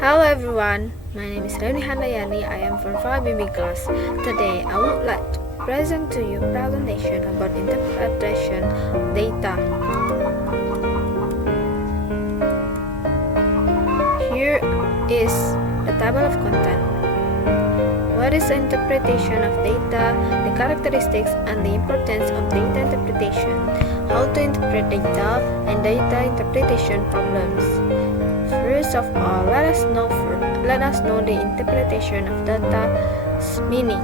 Hello everyone, my name is Reuni Handayani. I am from 5BB class. Today I would like to present to you presentation about interpretation data. Here is the table of content. What is the interpretation of data, the characteristics and the importance of data interpretation, how to interpret data, and data interpretation problems. First of all, let us know the interpretation of data's meaning.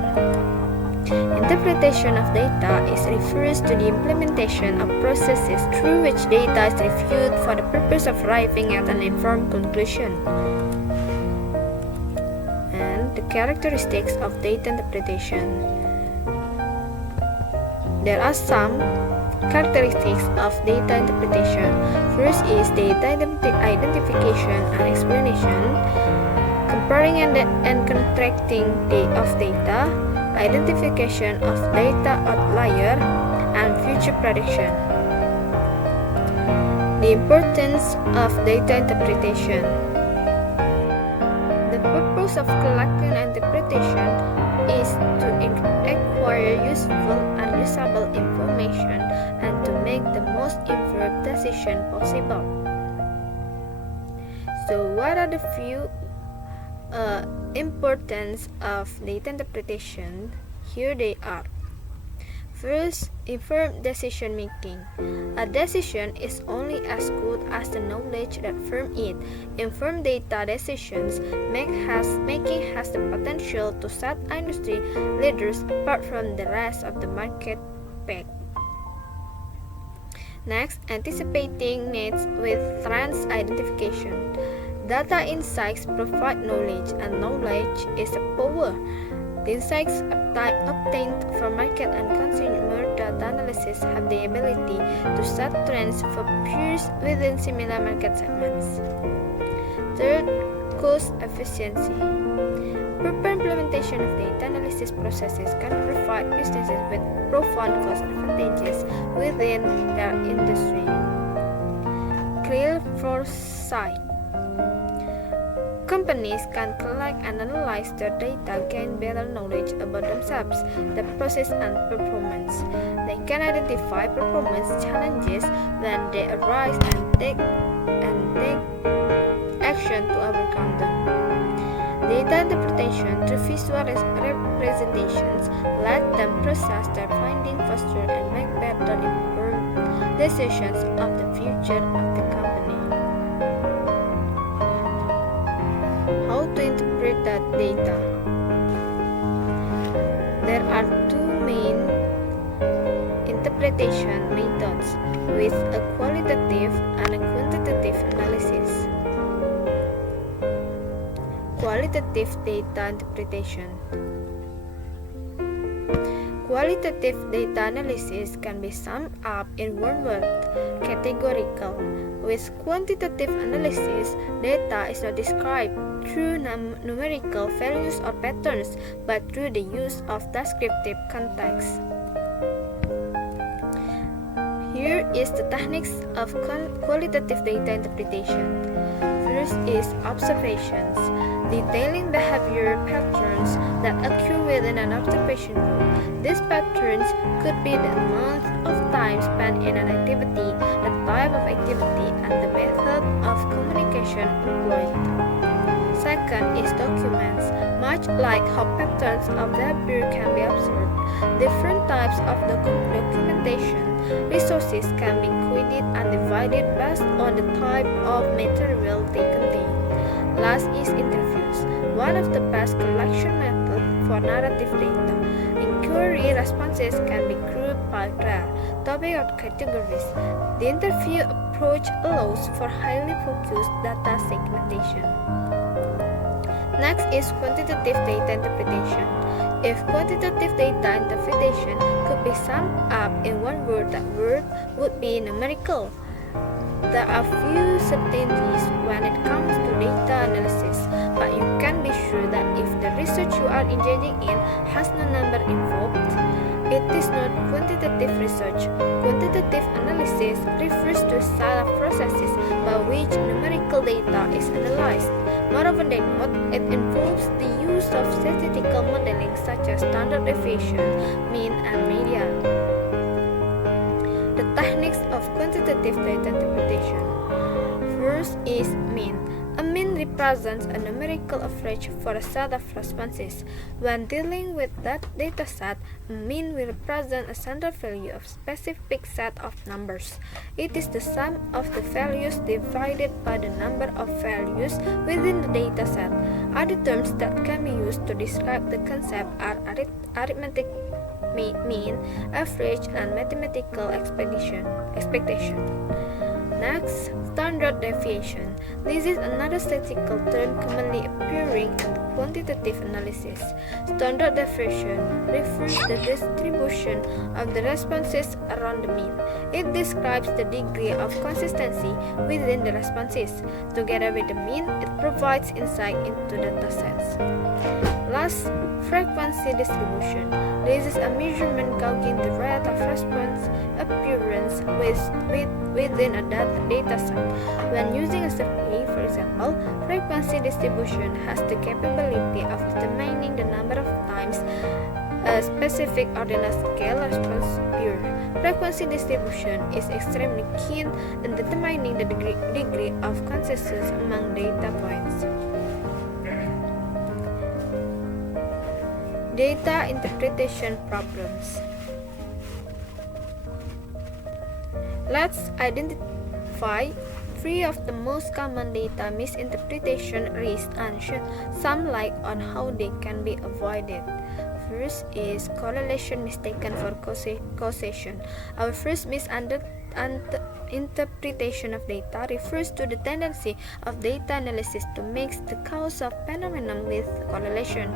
Interpretation of data refers to the implementation of processes through which data is reviewed for the purpose of arriving at an informed conclusion. And the characteristics of data interpretation. There are some characteristics of data interpretation. First is data identification and explanation, comparing and contrasting of data, identification of data outlier, and future prediction. The importance of data interpretation. The purpose of collecting interpretation is to acquire useful and usable information and to make the most informed decision possible. So what are the few importance of data interpretation? Here they are. First, informed decision making. A decision is only as good as the knowledge that forms it. Informed data decisions making has the potential to set industry leaders apart from the rest of the market pack. Next, anticipating needs with trends identification. Data insights provide knowledge, and knowledge is a power. The insights obtained from market and consumer data analysis have the ability to set trends for peers within similar market segments. Third, cost efficiency. Proper implementation of data analysis processes can provide businesses with profound cost advantages within their industry. Clear foresight. Companies can collect and analyze their data, gain better knowledge about themselves, their process and performance. They can identify performance challenges when they arise and take action to overcome them. Data interpretation through visual representations let them process their findings faster and make better informed decisions of the future of the company. How to interpret that data? There are two main interpretation methods with a qualitative and a quantitative analysis. Qualitative data interpretation. Qualitative data analysis can be summed up in one word: categorical. With quantitative analysis, data is not described through numerical values or patterns, but through the use of descriptive context. Here is the techniques of qualitative data interpretation. First is observations, detailing behavior patterns that occur within an observation group. These patterns could be the amount of time spent in an activity, the type of activity, and the method of communication employed. Second is documents. Much like how patterns of behavior can be observed, different types of documentation resources can be created and divided based on the type of material they contain. Last is interviews, one of the best collection methods for narrative data. Inquiry responses can be grouped by rare, topic or categories. The interview approach allows for highly focused data segmentation. Next is quantitative data interpretation. If quantitative data interpretation could be summed up in one word, that word would be numerical. There are few certainties when it comes to data analysis, but you can be sure that if the research you are engaging in has no number involved, it is not quantitative research. Quantitative analysis refers to a set of processes by which numerical data is analyzed. Moreover, On that note, it involves the use of statistical modeling such as standard deviation, mean, and median. The techniques of quantitative data interpretation. First is mean. A mean represents a numerical average for a set of responses. When dealing with that data set, a mean will represent a standard value of a specific set of numbers. It is the sum of the values divided by the number of values within the data set. Other terms that can be used to describe the concept are arithmetic mean, average, and mathematical expectation. Next, standard deviation. This is another statistical term commonly appearing in the quantitative analysis. Standard deviation refers to the distribution of the responses around the mean. It describes the degree of consistency within the responses. Together with the mean, it provides insight into data sets. Last, frequency distribution. This is a measurement gauging the rate of response appearance within a data set. When using a survey, for example, frequency distribution has the capability of determining the number of times a specific ordinal scale response occurs. Frequency distribution is extremely keen in determining the degree of consensus among data points. Data interpretation problems. Let's identify 3 of the most common data misinterpretation risks and shed some light on how they can be avoided. First is correlation mistaken for causation. Our first misinterpretation of data refers to the tendency of data analysis to mix the cause of phenomenon with correlation.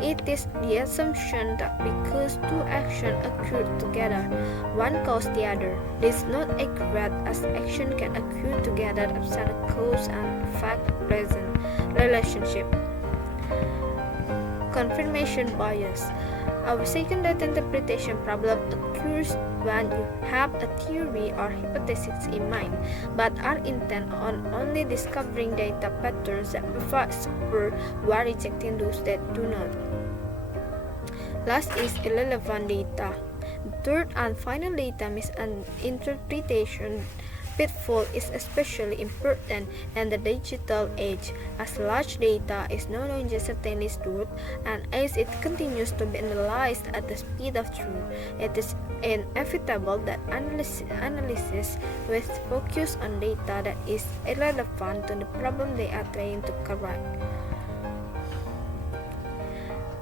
It is the assumption that because two actions occur together, one causes the other. This is not accurate as action can occur together absent a cause and effect present relationship. Confirmation bias. Our second data interpretation problem occurs when you have a theory or hypothesis in mind, but are intent on only discovering data patterns that provide support while rejecting those that do not. Last is irrelevant data. The third and final data misinterpretation pitfall is especially important in the digital age, as large data is no longer certainly truth, and as it continues to be analyzed at the speed of truth, it is inevitable that analysis with focus on data that is irrelevant to the problem they are trying to correct.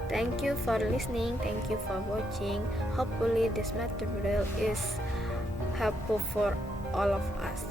Thank you for listening. Thank you for watching. Hopefully this material is helpful for all of us.